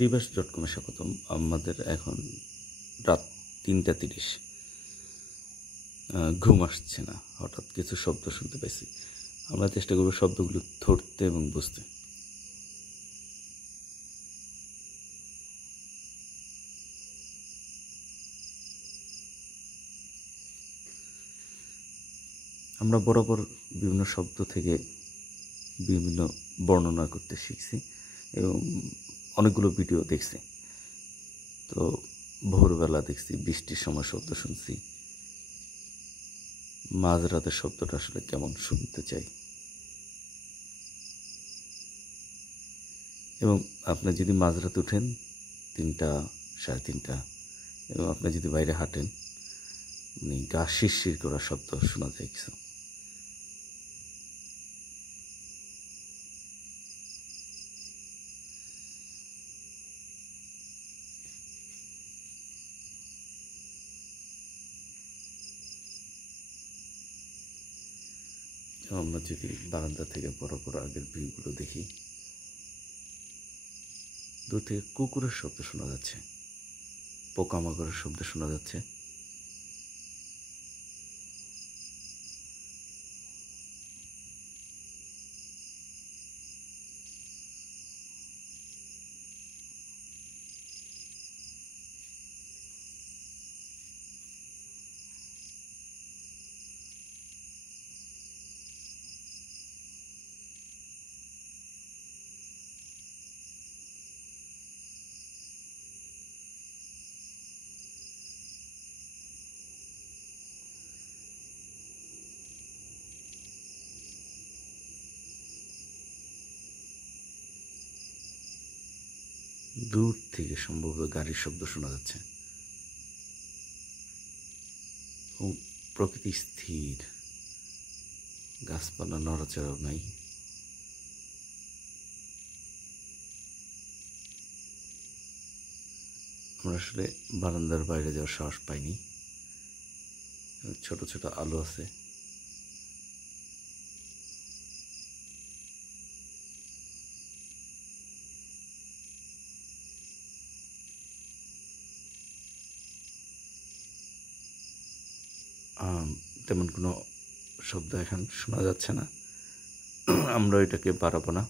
রিভার্স.com-এ স্বাগতম। আমাদের এখন রাত 3:30। ঘুম আসছে না, হঠাৎ কিছু শব্দ শুনতে পাইছি। আমরা চেষ্টা করব শব্দগুলো ধরতে এবং বুঝতে। আমরা বরাবর বিভিন্ন শব্দ থেকে বিভিন্ন বর্ণনা করতে শিখছি এবং অনেকগুলো ভিডিও দেখছি। তো ভোরবেলা দেখছি, বৃষ্টির সময় শব্দ শুনছি, মাঝরাতের শব্দটা আসলে কেমন শুনতে চাই। এবং আপনি যদি মাঝরাতে উঠেন 3টা, 3:30, এবং আপনি যদি বাইরে হাঁটেন, গা শিরশির করা শব্দ শোনা যায় কিছু। আমরা যদি বারান্দা থেকে বড় বড় আগের ভিউগুলো দেখি, দূর থেকে কুকুরের শব্দ শোনা যাচ্ছে, পোকামাকড়ের শব্দ শোনা যাচ্ছে। দূর থেকে সম্ভবত গাড়ির শব্দ শোনা যাচ্ছে এবং প্রকৃতি স্থির, গাছপালা নড়াচড়াও নাই। আমরা আসলে বারান্দার বাইরে যাওয়ার সাহস পাইনি। ছোট ছোট আলো আছে। তেমন কোনো শব্দ এখন শোনা যাচ্ছে না। আমরা এটাকে বাড়াবো না।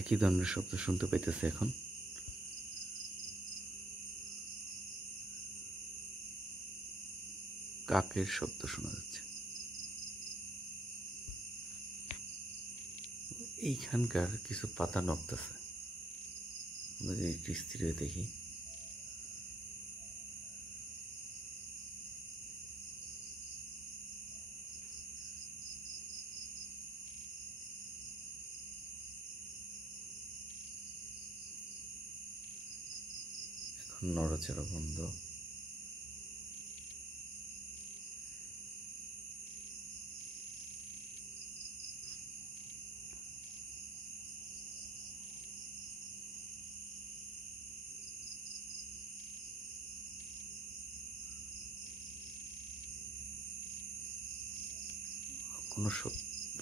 একই ধরনের শব্দ শুনতে পাইতেছে এখন। কাকের শব্দ শোনা যাচ্ছে। এইখানকার কিছু পাতা নড়তেছে, আমরা যদি একটু স্থির হয়ে দেখি। এখন নড়াচড়া বন্ধ।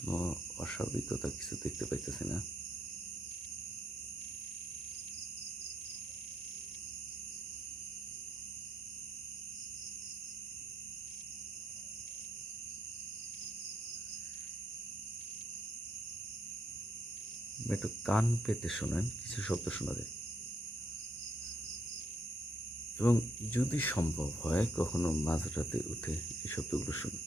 কোনো অস্বাভাবিকতা কিছু দেখতে পাইতেছি না। একটু কান পেতে শোনেন, কিছু শব্দ শোনা যায়। এবং যদি সম্ভব হয় কখনো মাঝরাতে উঠে এই শব্দগুলো শুনুন।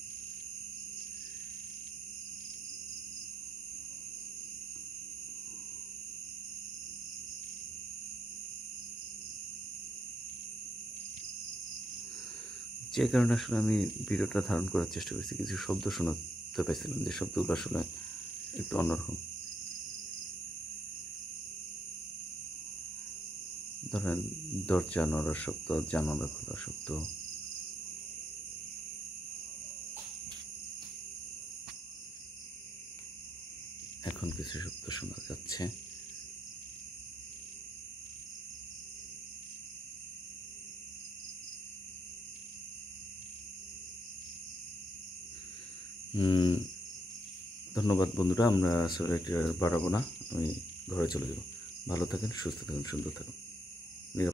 যে কারণে আসলে আমি ভিডিওটা ধারণ করার চেষ্টা করেছি, কিছু শব্দ শোনাতে পাইছিলাম যে শব্দগুলো আসলে একটু অন্যরকম। ধরেন দরজা নড়ার শব্দ, জানালা খোলার শব্দ, এখন কিছু শব্দ শোনা যাচ্ছে। ধন্যবাদ বন্ধুরা, আমরা আসলে এটা বাড়াবো না, আমি ঘরে চলে যাব। ভালো থাকেন, সুস্থ থাকুন, সুন্দর থাকুন।